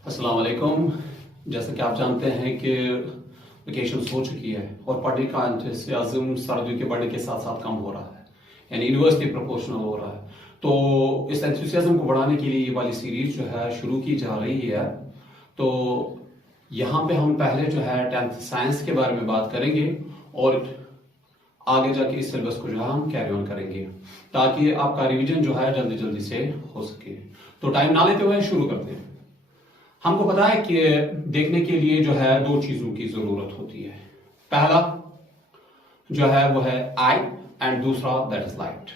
अस्सलाम वालेकुम। जैसा कि आप जानते हैं कि वेकेशन हो चुकी है और पढ़ने का एंथुसियाज्म सर्दियों के बढ़ने के साथ साथ कम हो रहा है, यानी यूनिवर्सिटी प्रोपोर्शनल हो रहा है। तो इस एंथुसियाज्म को बढ़ाने के लिए ये वाली सीरीज जो है शुरू की जा रही है। तो यहाँ पे हम पहले जो है 10th साइंस के बारे में बात करेंगे और आगे जाके इस सिलेबस को जो है हम कैरी ऑन करेंगे ताकि आपका रिवीजन जो है जल्दी जल्दी से हो सके। तो टाइम ना लेते हुए शुरू करते हैं। हमको पता है कि देखने के लिए जो है दो चीजों की जरूरत होती है। पहला जो है वो है आई एंड दूसरा दैट इज लाइट।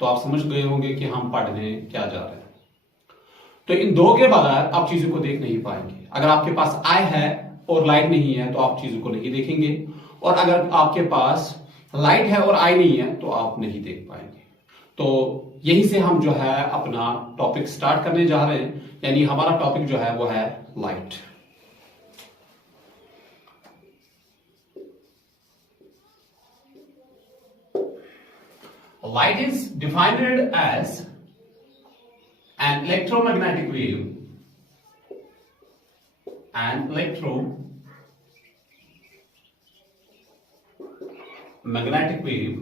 तो आप समझ गए होंगे कि हम पढ़ने क्या जा रहे हैं। तो इन दो के बगैर आप चीजों को देख नहीं पाएंगे। अगर आपके पास आई है और लाइट नहीं है तो आप चीजों को नहीं देखेंगे, और अगर आपके पास लाइट है और आई नहीं है तो आप नहीं देख पाएंगे। तो यहीं से हम जो है अपना टॉपिक स्टार्ट करने जा रहे हैं, यानी हमारा टॉपिक जो है वो है light. Light is defined as an electromagnetic wave, an electromagnetic wave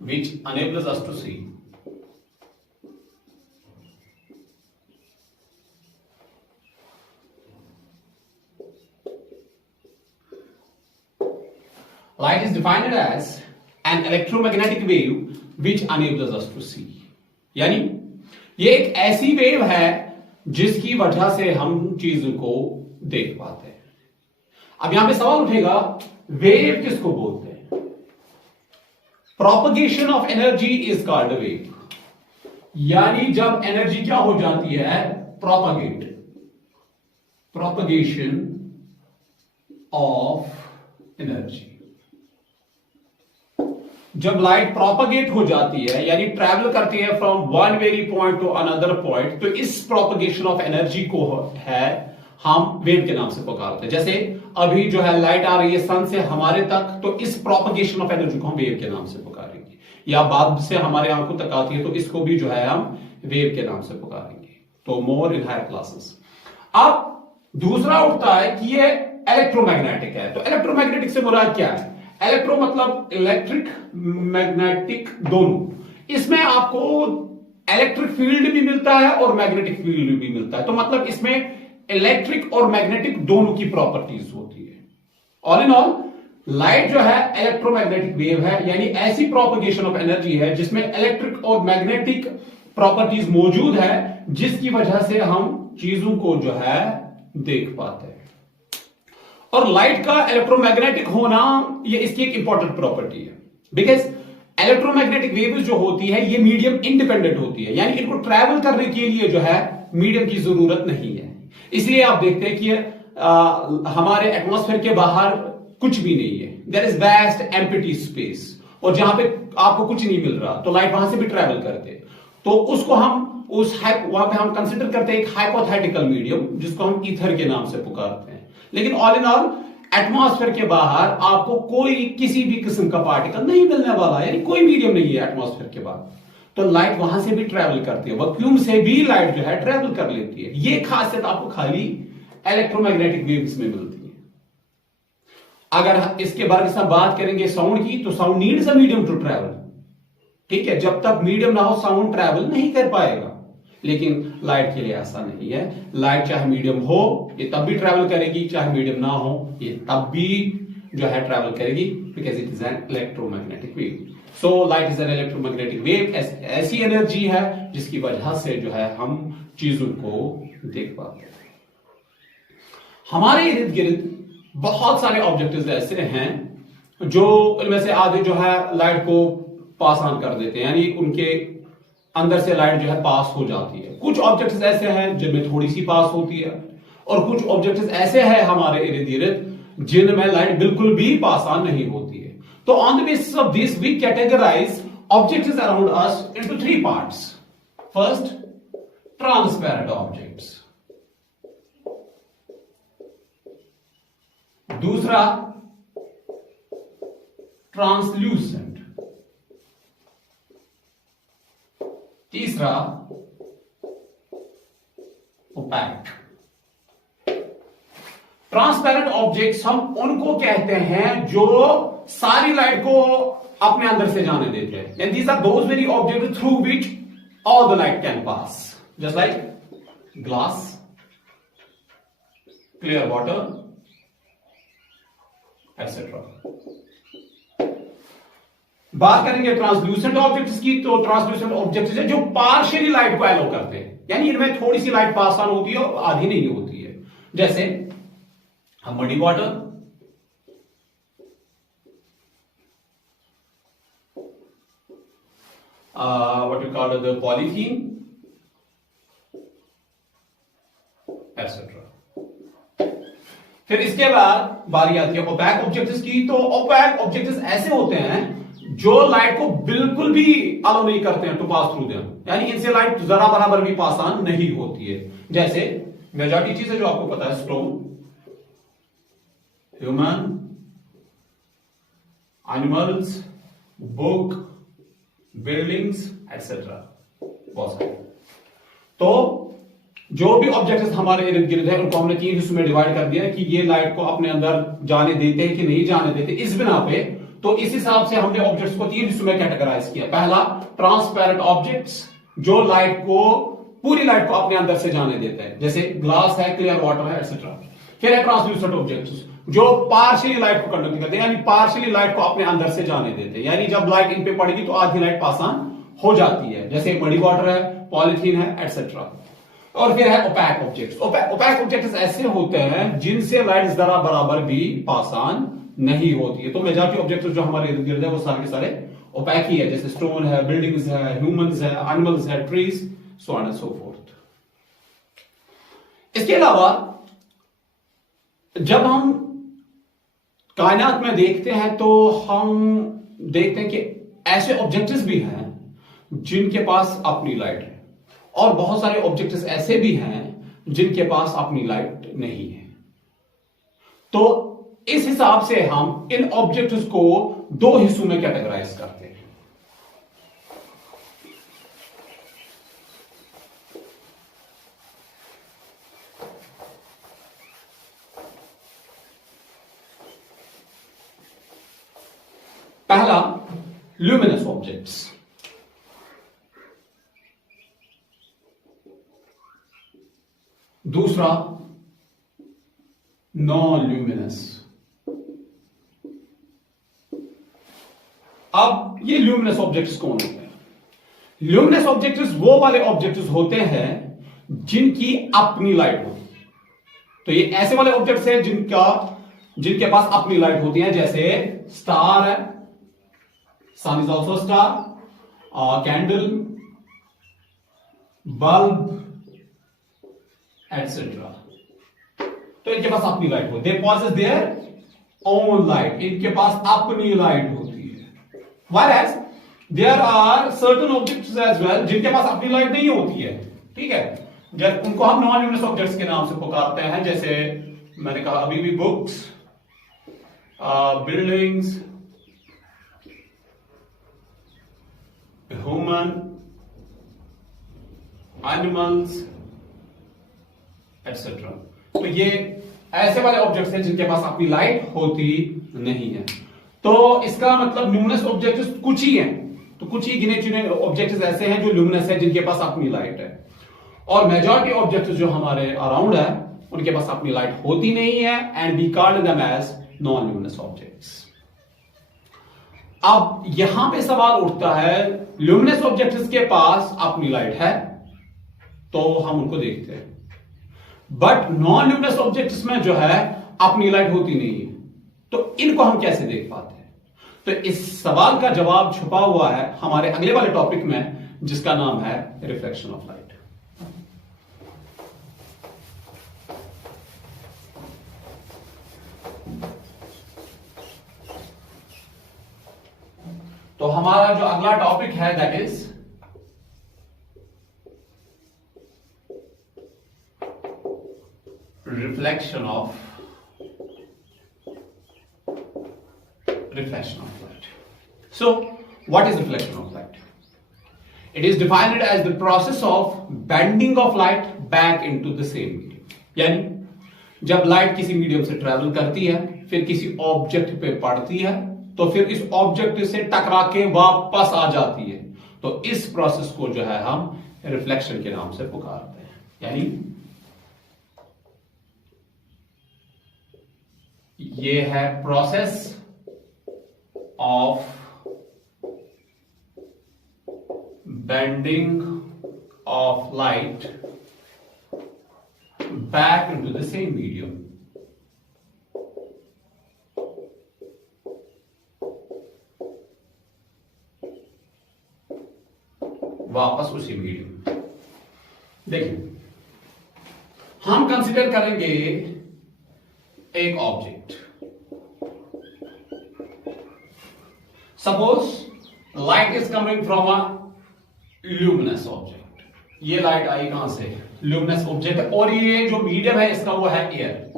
which enables us to see. Light is defined as an electromagnetic wave which enables us to see. यानी ये एक ऐसी वेव है जिसकी वजह से हम चीजों को देख पाते हैं। अब यहां पे सवाल उठेगा, वेव किसको बोलते हैं? Propagation of energy is called wave, यानी जब एनर्जी क्या हो जाती है? Propagation of energy. जब लाइट प्रोपगेट हो जाती है यानी ट्रैवल करती है from one very point two another point, तो इस प्रोपगेशन ऑफ एनर्जी को है हम वेव के नाम से पुकारते हैं। जैसे अभी जो है लाइट आ रही है सन से हमारे तक, तो इस प्रोपगेशन ऑफ एनर्जी को हम वेव के नाम से पुकारेंगे। या बाद से हमारे आंखों तक आती है तो इसको भी जो है हम वेव के नाम से पुकारेंगे। तो मोर इन हायर क्लासेस। अब दूसरा उठता है कि ये इलेक्ट्रोमैग्नेटिक है। तो इलेक्ट्रोमैग्नेटिक से मुराद क्या है? इलेक्ट्रो मतलब इलेक्ट्रिक, मैग्नेटिक दोनों। इसमें आपको इलेक्ट्रिक फील्ड भी मिलता है और मैग्नेटिक फील्ड भी मिलता है। तो मतलब इसमें इलेक्ट्रिक और मैग्नेटिक दोनों की प्रॉपर्टीज होती है। ऑल इन ऑल लाइट जो है इलेक्ट्रोमैग्नेटिक वेव है, यानी ऐसी प्रोपगेशन ऑफ एनर्जी है जिसमें इलेक्ट्रिक और मैग्नेटिक प्रॉपर्टीज मौजूद है, जिसकी वजह से हम चीजों को जो है देख पाते हैं। और लाइट का इलेक्ट्रोमैग्नेटिक होना ये इसकी एक इंपॉर्टेंट प्रॉपर्टी है, बिकॉज इलेक्ट्रोमैग्नेटिक वेव्स जो होती है ये मीडियम इंडिपेंडेंट होती है, यानी इनको ट्रैवल करने के लिए जो है मीडियम की जरूरत नहीं है। इसलिए आप देखते हैं कि हमारे एटमॉस्फेयर के बाहर कुछ भी नहीं है, there is vast empty space, और जहां पे आपको कुछ नहीं मिल रहा तो लाइट वहां से भी ट्रैवल करते हैं। तो उसको हम वहां पे हम कंसिडर करते हैं एक हाइपोथेटिकल मीडियम, जिसको हम ईथर के नाम से पुकारते हैं। लेकिन ऑल इन ऑल एटमॉस्फेयर के बाहर आपको कोई किसी भी किस्म का पार्टिकल नहीं मिलने वाला, यानी कोई मीडियम नहीं है एटमॉस्फेयर के बाहर। तो लाइट वहां से भी ट्रैवल करती है, वैक्यूम से भी लाइट जो है ट्रैवल कर लेती है। ये खासियत आपको खाली इलेक्ट्रोमैग्नेटिक वेव्स में मिलती है। अगर इसके बारे में बात करेंगे साउंड की, तो sound needs a medium to travel. ठीक है, जब तक मीडियम ना हो साउंड ट्रैवल नहीं कर पाएगा। लेकिन लाइट के लिए ऐसा नहीं है। लाइट चाहे मीडियम हो ये तब भी ट्रैवल करेगी, चाहे मीडियम ना हो ये तब भी जो है ट्रैवल करेगी, because it is an electromagnetic wave. So light is an electromagnetic wave, ऐसी एनर्जी है जिसकी वजह से जो है हम चीजों को देख पाते हैं। हमारे इर्द गिर्द बहुत सारे ऑब्जेक्टिव्स ऐसे हैं जो इनमें से आधे जो है लाइट को पास ऑन कर देते हैं, यानी उनके अंदर से लाइट जो है पास हो जाती है। कुछ ऑब्जेक्ट्स ऐसे हैं जिनमें थोड़ी सी पास होती है, और कुछ ऑब्जेक्ट्स ऐसे हैं हमारे इर्द गिर्द जिनमें लाइट बिल्कुल भी पास ऑन नहीं होती है। तो on the basis of this we categorise objects around us into three parts. First, transparent objects. दूसरा, ट्रांसल्यूसेंट। तीसरा, ओपैक। ट्रांसपेरेंट ऑब्जेक्ट्स हम उनको कहते हैं जो सारी लाइट को अपने अंदर से जाने देते हैं, and these are those very object through which all the light can pass, just like glass, clear water, etcetera. बात करेंगे ट्रांसल्यूसेंट ऑब्जेक्ट्स की, तो ट्रांसल्यूसेंट ऑब्जेक्ट्स है जो पार्शियली लाइट को एलो करते हैं, यानी इनमें थोड़ी सी लाइट पास ऑन होती है और आधी नहीं होती है, जैसे muddy water, what you call the polythene, etc. फिर इसके बाद बारी आती है ओपैक ऑब्जेक्ट्स की। तो ओपैक ऑब्जेक्ट्स ऐसे होते हैं जो लाइट को बिल्कुल भी अलो नहीं करते हैं टू पास थ्रू देम, यानी इनसे लाइट जरा बराबर भी पास ऑन नहीं होती है। जैसे मेजॉरिटी चीज है जो आपको पता है, stone, human, animals, book, buildings etcetera, बहुत सारे। तो जो भी ऑब्जेक्ट्स हमारे इर्द गिर्द है उनको हमने 3 हिस्सों में डिवाइड कर दिया कि ये लाइट को अपने अंदर जाने देते हैं कि नहीं जाने देते। इस बिना पे तो इस हिसाब से हमने ऑब्जेक्ट्स को 3 हिस्सों में कैटेगराइज किया। पहला, ट्रांसपेरेंट ऑब्जेक्ट्स जो लाइट को, पूरी लाइट को अपने अंदर से जाने देते हैं, जैसे ग्लास है, क्लियर वाटर है, एटसेट्रा। फिर है ट्रांसल्यूसेंट ऑब्जेक्ट्स जो पार्शियली लाइट को कंडक्ट करते हैं, यानी पार्शियली लाइट को अपने अंदर से जाने देते हैं, यानी जब लाइट इन पे पड़ेगी तो आधी लाइट पास ऑन हो जाती है, जैसे मडी वाटर है, पॉलिथीन है, एटसेट्रा। और फिर है ओपैक ऑब्जेक्ट्स। ओपैक ऑब्जेक्ट्स ऐसे होते हैं जिनसे लाइट जरा बराबर भी पास ऑन नहीं होती है। तो मेजॉरिटी ऑब्जेक्ट्स जो हमारे इर्द गिर्द है वो सारे के सारे ओपैक ही है, जैसे स्टोन है, बिल्डिंग्स है, ह्यूमंस है, एनिमल्स है, trees, so on and so fourth. इसके अलावा जब हम कायनात में देखते हैं तो हम देखते हैं कि ऐसे ऑब्जेक्ट्स भी हैं जिनके पास अपनी लाइट है, और बहुत सारे ऑब्जेक्ट्स ऐसे भी हैं जिनके पास अपनी लाइट नहीं है। तो इस हिसाब से हम इन ऑब्जेक्ट्स को 2 हिस्सों में कैटेगराइज करते हैं। पहला, ल्यूमिनस ऑब्जेक्ट्स। दूसरा, नॉन ल्यूमिनस। अब ये ल्यूमिनस ऑब्जेक्ट्स कौन होते हैं? ल्यूमिनस ऑब्जेक्ट्स वो वाले ऑब्जेक्ट्स होते हैं जिनकी अपनी लाइट होती है। तो ये ऐसे वाले ऑब्जेक्ट्स हैं जिनके पास अपनी लाइट होती है, जैसे स्टार है, sun is also star, candle, bulb etcetera. तो इनके पास अपनी लाइट होती है, they possess their own light, इनके पास अपनी लाइट होती है। Whereas there are certain objects as well जिनके पास अपनी लाइट नहीं होती है, ठीक है, जब उनको हम नॉन ल्यूमिनस ऑब्जेक्ट्स के नाम से पुकारते हैं, जैसे मैंने कहा अभी भी books, buildings, human, animals etcetera. तो ये ऐसे वाले ऑब्जेक्ट्स हैं जिनके पास अपनी लाइट होती नहीं है। तो इसका मतलब ल्यूमिनस ऑब्जेक्ट्स कुछ ही हैं, तो कुछ ही गिने चुने ऑब्जेक्ट्स ऐसे हैं जो ल्यूमिनस है, जिनके पास अपनी लाइट है, और मेजॉरिटी ऑब्जेक्ट्स जो हमारे अराउंड है उनके पास अपनी लाइट होती नहीं है, and we call them as non luminous objects. अब यहां पे सवाल उठता है, ल्यूमिनस ऑब्जेक्ट्स के पास अपनी लाइट है तो हम उनको देखते हैं, बट नॉन ल्यूमिनस ऑब्जेक्ट्स में जो है अपनी लाइट होती नहीं है, तो इनको हम कैसे देख पाते हैं? तो इस सवाल का जवाब छुपा हुआ है हमारे अगले वाले टॉपिक में, जिसका नाम है रिफ्लेक्शन ऑफ लाइट। तो हमारा जो अगला टॉपिक है that is reflection of light. So what is reflection of light? It is defined as the process of bending of light back into the same medium. यानी जब लाइट किसी medium से travel करती है, फिर किसी ऑब्जेक्ट पे पड़ती है, तो फिर इस ऑब्जेक्ट से टकरा के वापस आ जाती है, तो इस प्रोसेस को जो है हम रिफ्लेक्शन के नाम से पुकारते हैं। यानी ये है process of bending of light back into the same medium. वापस उसी मीडियम। देखिए, हम कंसीडर करेंगे एक object. Suppose light is coming from a luminous object. ये लाइट आई कहां से? ल्यूमिनस ऑब्जेक्ट, और ये जो मीडियम है इसका वो है एयर।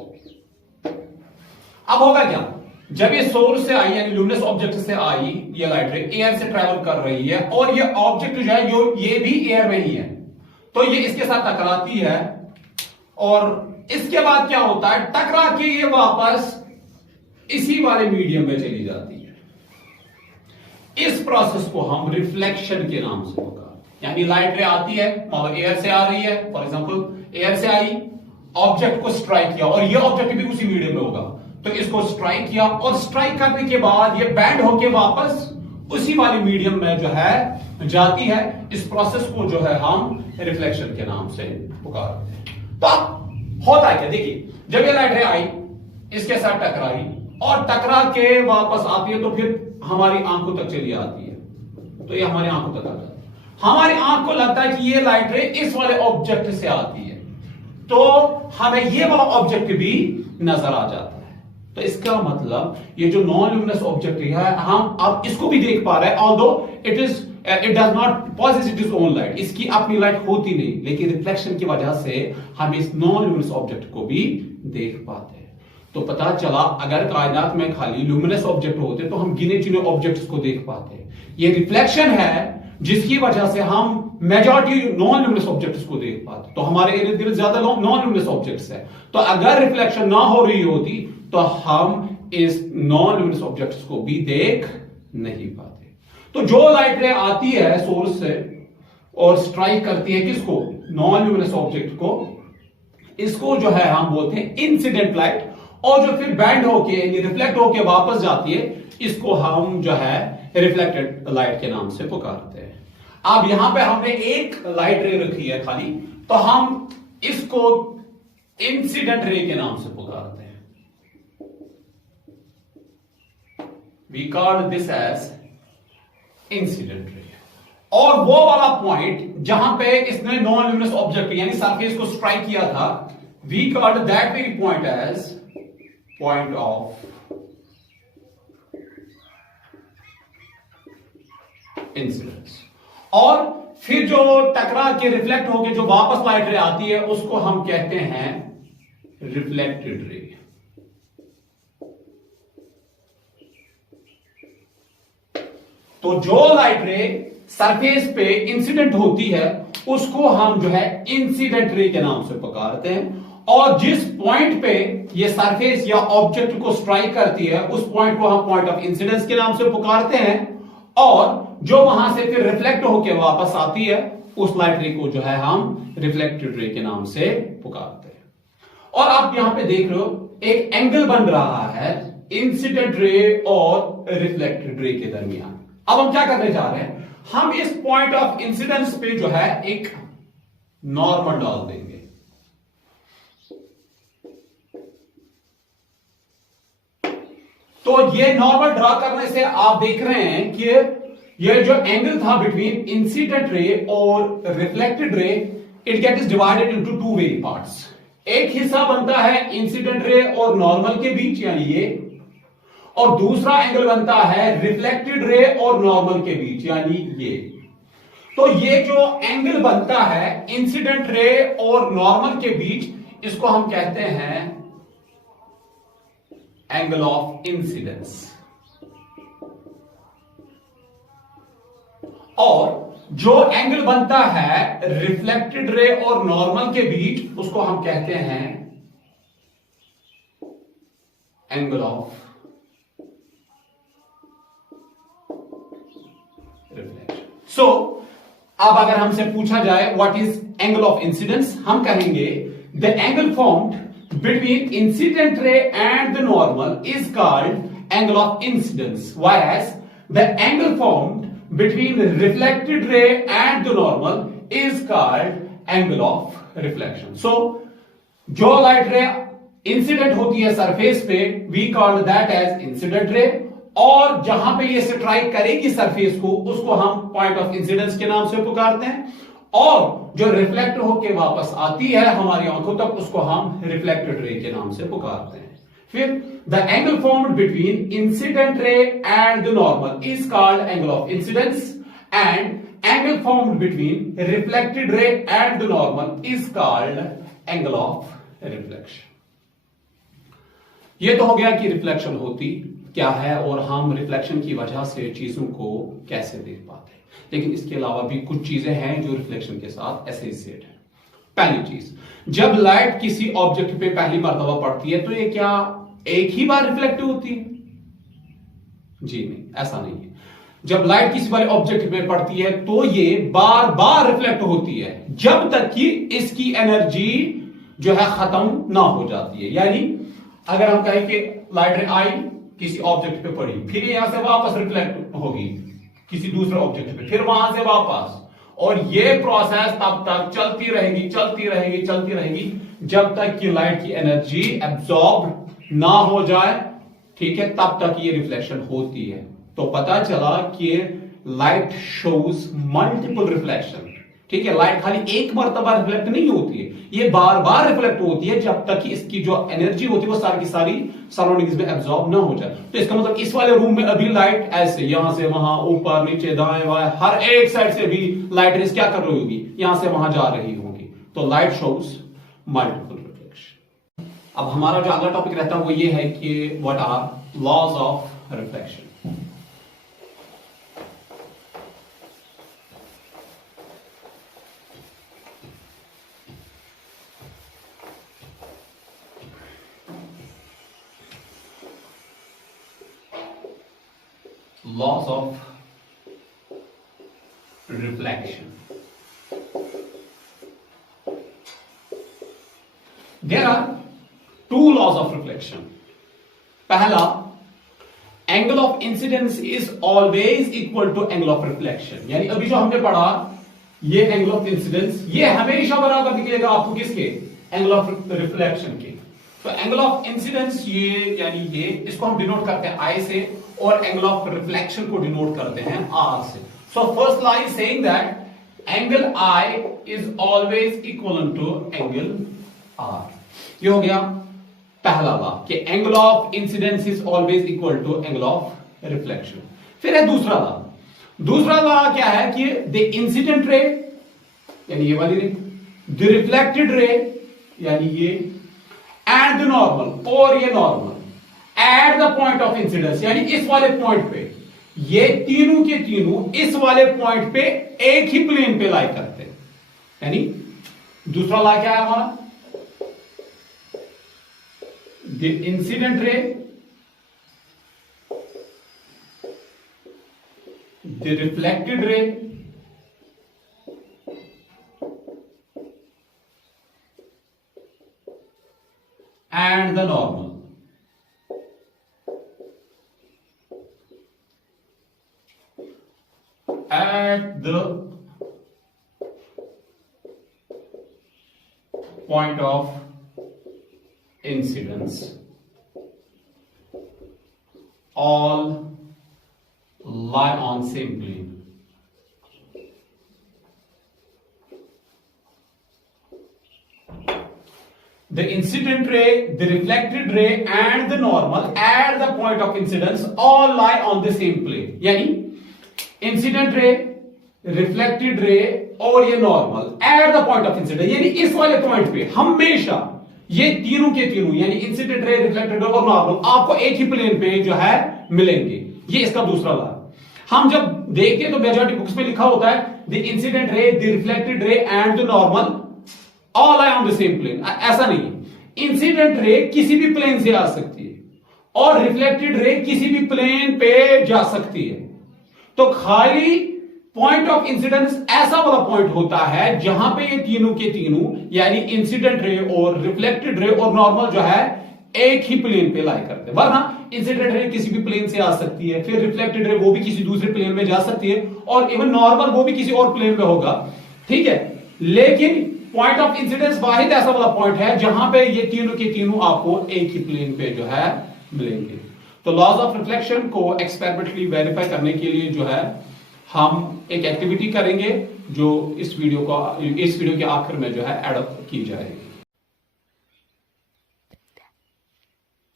अब होगा क्या, जब ये सोर्स से आई यानी ल्यूमिनस ऑब्जेक्ट से आई ये लाइट रे एयर से ट्रैवल कर रही है, और ये ऑब्जेक्ट जो है ये भी एयर में ही है, तो ये इसके साथ टकराती है, और इसके बाद क्या होता है, टकरा के ये वापस इसी वाले मीडियम में चली जाती है। इस प्रोसेस को हम रिफ्लेक्शन के नाम से पुकारते हैं। यानी लाइट रे आती है, मान लो एयर से आ रही है, फॉर एग्जांपल एयर से आई, ऑब्जेक्ट को स्ट्राइक किया, और ये ऑब्जेक्ट भी उसी मीडियम में होगा, तो इसको स्ट्राइक किया, और स्ट्राइक करने के बाद ये बैंड होके वापस उसी वाली मीडियम में जो है जाती है। इस प्रोसेस को जो है हम रिफ्लेक्शन के नाम से पुकारते हैं। तो अब होता है क्या, देखिए, जब ये लाइट रे आई, इसके साथ टकराई, और टकरा के वापस आती है, तो फिर हमारी आंखों तक चली आती है, तो ये हमारी आंखों तक आ जाती है। हमारी आंख को लगता है कि ये लाइट रे इस वाले ऑब्जेक्ट से आती है, तो हमें ये वाला ऑब्जेक्ट भी नजर आ जाता है। तो इसका मतलब ये जो नॉन ल्यूमिनस ऑब्जेक्ट है, हम अब इसको भी देख पा रहे हैं, although it does not possesses it is own light, इसकी अपनी लाइट होती नहीं, लेकिन रिफ्लेक्शन की वजह से हम इस नॉन ल्यूमिनस ऑब्जेक्ट को भी देख पाते हैं। तो पता चला, अगर कायनात में खाली ल्यूमिनस ऑब्जेक्ट होते तो हम गिने चुने ऑब्जेक्ट्स को देख पाते। ये रिफ्लेक्शन है जिसकी वजह से हम मेजॉरिटी नॉन ल्यूमिनस ऑब्जेक्ट्स को देख पाते। तो हमारे इर्द गिर्द ज्यादा नॉन ल्यूमिनस ऑब्जेक्ट्स है, तो अगर रिफ्लेक्शन ना हो रही होती तो हम इस नॉन ल्यूमिनस ऑब्जेक्ट्स को भी देख नहीं पाते। तो जो लाइट रे आती है सोर्स से और स्ट्राइक करती है किसको? नॉन ल्यूमिनस ऑब्जेक्ट को, इसको जो है हम बोलते हैं इंसिडेंट लाइट, और जो फिर बैंड होके रिफ्लेक्ट होके वापस जाती है, इसको हम जो है रिफ्लेक्टेड लाइट के नाम से पुकारते हैं। अब यहां पे हमने एक लाइट रे रखी है खाली, तो हम इसको इंसिडेंट रे के नाम से पुकारते हैं। We call this as incident ray. और वो वाला पॉइंट जहां पे इसने नॉन ल्यूमिनस ऑब्जेक्ट यानी सरफेस को स्ट्राइक किया था, we called that very point as point of incidence. और फिर जो टकरा के रिफ्लेक्ट होके जो वापस लाइट रे आती है, उसको हम कहते हैं रिफ्लेक्टेड रे। तो जो लाइट रे सरफेस पे इंसिडेंट होती है, उसको हम जो है इंसिडेंट रे के नाम से पुकारते हैं। और जिस पॉइंट पे ये सरफेस या ऑब्जेक्ट को स्ट्राइक करती है, उस पॉइंट को हम पॉइंट ऑफ इंसिडेंस के नाम से पुकारते हैं। और जो वहां से फिर रिफ्लेक्ट होकर वापस आती है, उस लाइट रे को जो है हम रिफ्लेक्टेड रे के नाम से पुकारते हैं। और आप यहां पे देख रहे हो एक एंगल बन रहा है इंसिडेंट रे और रिफ्लेक्टेड रे के दरमियान। अब हम क्या करने जा रहे हैं, हम इस पॉइंट ऑफ इंसिडेंस पे जो है एक नॉर्मल डाल देंगे। तो ये नॉर्मल ड्रा करने से आप देख रहे हैं कि ये जो एंगल था बिटवीन इंसिडेंट रे और reflected ray, it gets divided into two very parts. एक हिस्सा बनता है इंसिडेंट रे और नॉर्मल के बीच यानी ये, और दूसरा एंगल बनता है रिफ्लेक्टेड रे और नॉर्मल के बीच यानी ये। तो ये जो एंगल बनता है इंसिडेंट रे और नॉर्मल के बीच, इसको हम कहते हैं एंगल ऑफ इंसिडेंस। और जो एंगल बनता है रिफ्लेक्टेड रे और नॉर्मल के बीच, उसको हम कहते हैं एंगल ऑफ रिफ्लेक्शन। सो अब अगर हमसे पूछा जाए what is angle of incidence, हम कहेंगे the angle formed between incident ray and the normal is called angle of incidence, whereas the angle formed between the reflected ray and the normal is called angle of reflection. So जो light ray incident होती है surface पे, we call that as incident ray, और जहां पे ये strike करेगी surface को, उसको हम पॉइंट ऑफ इंसिडेंस के नाम से पुकारते हैं, और जो रिफ्लेक्ट होके वापस आती है हमारी आंखों तक, उसको हम रिफ्लेक्टेड रे के नाम से पुकारते हैं। फिर the angle formed between incident ray and the normal is called angle of incidence, and angle formed between reflected ray and the normal is called angle of reflection. ये तो हो गया कि रिफ्लेक्शन होती क्या है और हम रिफ्लेक्शन की वजह से चीजों को कैसे देख पाते हैं, लेकिन इसके अलावा भी कुछ चीजें हैं जो रिफ्लेक्शन के साथ एसोसिएट है। पहली चीज, जब लाइट किसी ऑब्जेक्ट पे पहली मर्तबा पड़ती है तो ये क्या एक ही बार रिफ्लेक्ट होती है? जी नहीं, ऐसा नहीं है। जब लाइट किसी वाले ऑब्जेक्ट पे पड़ती है तो ये बार बार रिफ्लेक्ट होती है जब तक कि इसकी एनर्जी जो है खत्म ना हो जाती है। यानी अगर हम कहें कि लाइट रे आई, किसी ऑब्जेक्ट पे पड़ी, फिर यहां से वापस रिफ्लेक्ट होगी किसी दूसरे ऑब्जेक्ट पे, फिर वहां से वापस, और ये प्रोसेस तब तक चलती रहेगी चलती रहेगी चलती रहेगी जब तक कि लाइट की एनर्जी एब्जॉर्ब ना हो जाए, ठीक है, तब तक ये रिफ्लेक्शन होती है। तो पता चला कि लाइट शोज मल्टीपल रिफ्लेक्शन, ठीक है। लाइट खाली एक मर्तबा रिफ्लेक्ट नहीं होती है, ये बार बार रिफ्लेक्ट होती है जब तक कि इसकी जो एनर्जी होती है वो सारी की सारी सराउंडिंग्स में एब्जॉर्ब ना हो जाए। तो इसका मतलब इस वाले रूम में अभी लाइट ऐसे यहां से वहां, ऊपर नीचे दाएं बाएं, हर एक साइड से भी लाइट रेस क्या कर रही होगी, यहां से वहां जा रही होगी। तो लाइट शोज मल्टीपल रिफ्लेक्शन। अब हमारा जो अगला टॉपिक रहता है वो ये है कि what are laws of reflection. Laws of reflection. There are two laws of reflection. पहला, angle of incidence is always equal to angle of reflection. यानी अभी जो हमने पढ़ा ये angle of incidence, ये हमेशा बराबर निकलेगा आपको किसके, angle of reflection के। तो एंगल ऑफ इंसिडेंस ये यानी ये, इसको हम डिनोट करते हैं आई से, और एंगल ऑफ रिफ्लेक्शन को डिनोट करते हैं आर से। So first law is saying that angle I is always equal to angle R. ये हो गया पहला लॉ कि angle of incidence is always equal to angle of reflection. फिर है दूसरा लॉ। दूसरा लॉ क्या है कि द इंसिडेंट रे यानी ये वाली रे, द रिफ्लेक्टेड रे यानी ये, एंड द नॉर्मल और ये normal at the point of incidence यानी इस वाले पॉइंट पे, ये तीनों के तीनों इस वाले पॉइंट पे एक ही प्लेन पे लाई करते हैं। यानी दूसरा लॉ क्या है हमारा, the incident ray, the reflected रे and the normal at the point of incidence all lie on same plane. The incident ray, the reflected ray and the normal at the point of incidence all lie on the same plane. यानी incident ray, reflected रे और ये normal at the point of incidence यानी इस वाले point पे हमेशा ये तीनों के तीनों यानी इंसिडेंट रे, रिफ्लेक्टेड रे और नॉर्मल आपको एक ही प्लेन पे जो है मिलेंगे। ये इसका दूसरा लॉ। हम जब देखते हैं तो मेजॉरिटी बुक्स में लिखा होता है the incident ray, the reflected ray and the normal all lie on the same plane. ऐसा नहीं, इंसिडेंट रे किसी भी प्लेन से आ सकती है और रिफ्लेक्टेड रे किसी भी प्लेन पे जा सकती है। तो खाली पॉइंट ऑफ इंसिडेंस ऐसा वाला पॉइंट होता है जहां पे ये तीनों के तीनों यानी इंसिडेंट रे और रिफ्लेक्टेड रे और नॉर्मल जो है एक ही प्लेन पे लाई करते हैं। वरना इंसिडेंट रे किसी भी प्लेन से आ सकती है, फिर रिफ्लेक्टेड रे वो भी किसी दूसरे प्लेन में जा सकती है, और इवन नॉर्मल वो भी किसी और प्लेन में होगा, ठीक है। लेकिन पॉइंट ऑफ इंसिडेंस वाहिद ऐसा वाला पॉइंट है जहां पे ये तीनों के तीनों आपको एक ही प्लेन पे जो है मिलेंगे। तो लॉज ऑफ रिफ्लेक्शन को एक्सपेरिमेंटली वेरीफाई करने के लिए जो है हम एक एक्टिविटी करेंगे जो इस वीडियो के आखिर में जो है ऐड अप की जाएगी।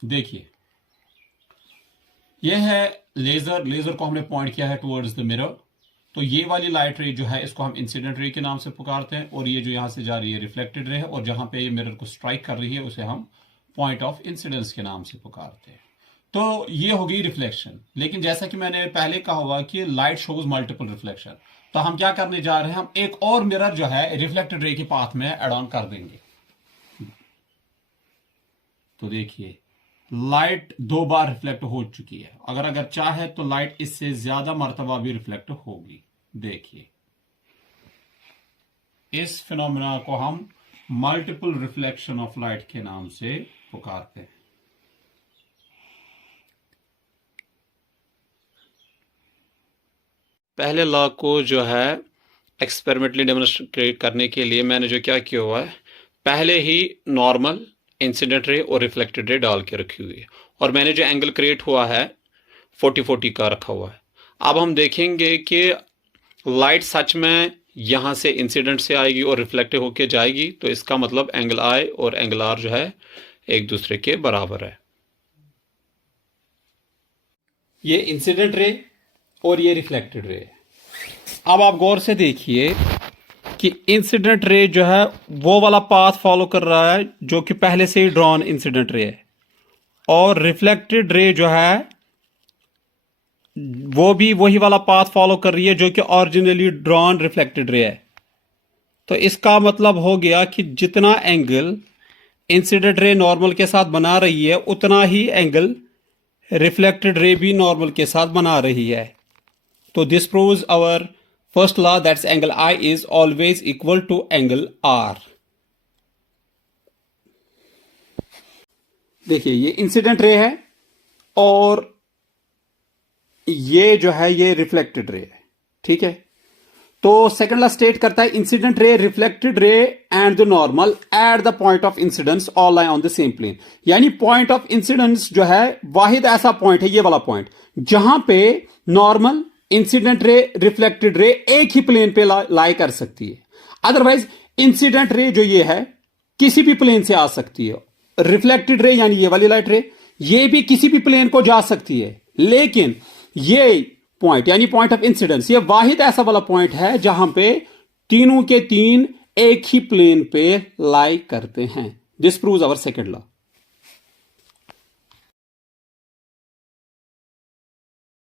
देखिए, यह है लेजर को हमने पॉइंट किया है टुवर्ड्स द मिरर। तो ये वाली लाइट रे जो है इसको हम इंसिडेंट रे के नाम से पुकारते हैं, और ये जो यहां से जा रही है रिफ्लेक्टेड रे है, और जहां पे ये मिरर को स्ट्राइक कर रही है उसे हम पॉइंट ऑफ इंसिडेंस के नाम से पुकारते हैं। तो ये होगी रिफ्लेक्शन। लेकिन जैसा कि मैंने पहले कहा हुआ कि लाइट शोज मल्टीपल रिफ्लेक्शन, तो हम क्या करने जा रहे हैं, हम एक और मिरर जो है रिफ्लेक्टेड रे के पाथ में एड ऑन कर देंगे। तो देखिए, लाइट 2 बार रिफ्लेक्ट हो चुकी है, अगर चाहे तो लाइट इससे ज्यादा मर्तबा भी रिफ्लेक्ट होगी। देखिए, इस फिनोमेना को हम मल्टीपल रिफ्लेक्शन ऑफ लाइट के नाम से पुकारते हैं। पहले लॉ को जो है एक्सपेरिमेंटली डेमोन्स्ट्रेट करने के लिए मैंने जो क्या किया हुआ है, पहले ही नॉर्मल, इंसिडेंट रे और रिफ्लेक्टेड रे डाल के रखी हुई है, और मैंने जो एंगल क्रिएट हुआ है 40-40 का रखा हुआ है। अब हम देखेंगे कि लाइट सच में यहां से इंसिडेंट से आएगी और रिफ्लेक्ट होके जाएगी, तो इसका मतलब एंगल आई और एंगल आर जो है एक दूसरे के बराबर है। ये इंसिडेंट रे और ये रिफ्लेक्टेड रे। अब आप गौर से देखिए कि इंसिडेंट रे जो है वो वाला पाथ फॉलो कर रहा है जो कि पहले से ही ड्रॉन इंसिडेंट रे है, और रिफ्लेक्टेड रे जो है वो भी वही वाला पाथ फॉलो कर रही है जो कि ओरिजिनली ड्रॉन रिफ्लेक्टेड रे है। तो इसका मतलब हो गया कि जितना एंगल इंसिडेंट रे नॉर्मल के साथ बना रही है उतना ही एंगल रिफ्लेक्टेड रे भी नॉर्मल के साथ बना रही है। तो this proves our first law, that's angle I is always equal to angle R। देखिए, ये इंसिडेंट रे है और ये जो है ये रिफ्लेक्टेड रे है, ठीक है। तो सेकंड लॉ स्टेट करता है incident ray, reflected ray and the normal at the point of incidence all lie on the same plane. यानी पॉइंट ऑफ इंसिडेंस जो है वाहिद ऐसा पॉइंट है, ये वाला पॉइंट, जहां पे नॉर्मल, इंसिडेंट रे, रिफ्लेक्टेड रे एक ही प्लेन पे लाई कर सकती है। अदरवाइज इंसिडेंट रे जो ये है किसी भी प्लेन से आ सकती है, रिफ्लेक्टेड रे यानी ये वाली लाइट रे ये भी किसी भी प्लेन को जा सकती है। लेकिन ये पॉइंट यानी पॉइंट ऑफ इंसिडेंस ये वाहिद ऐसा वाला पॉइंट है जहां पे तीनों के तीन एक ही प्लेन पे लाई करते हैं। This proves our second law.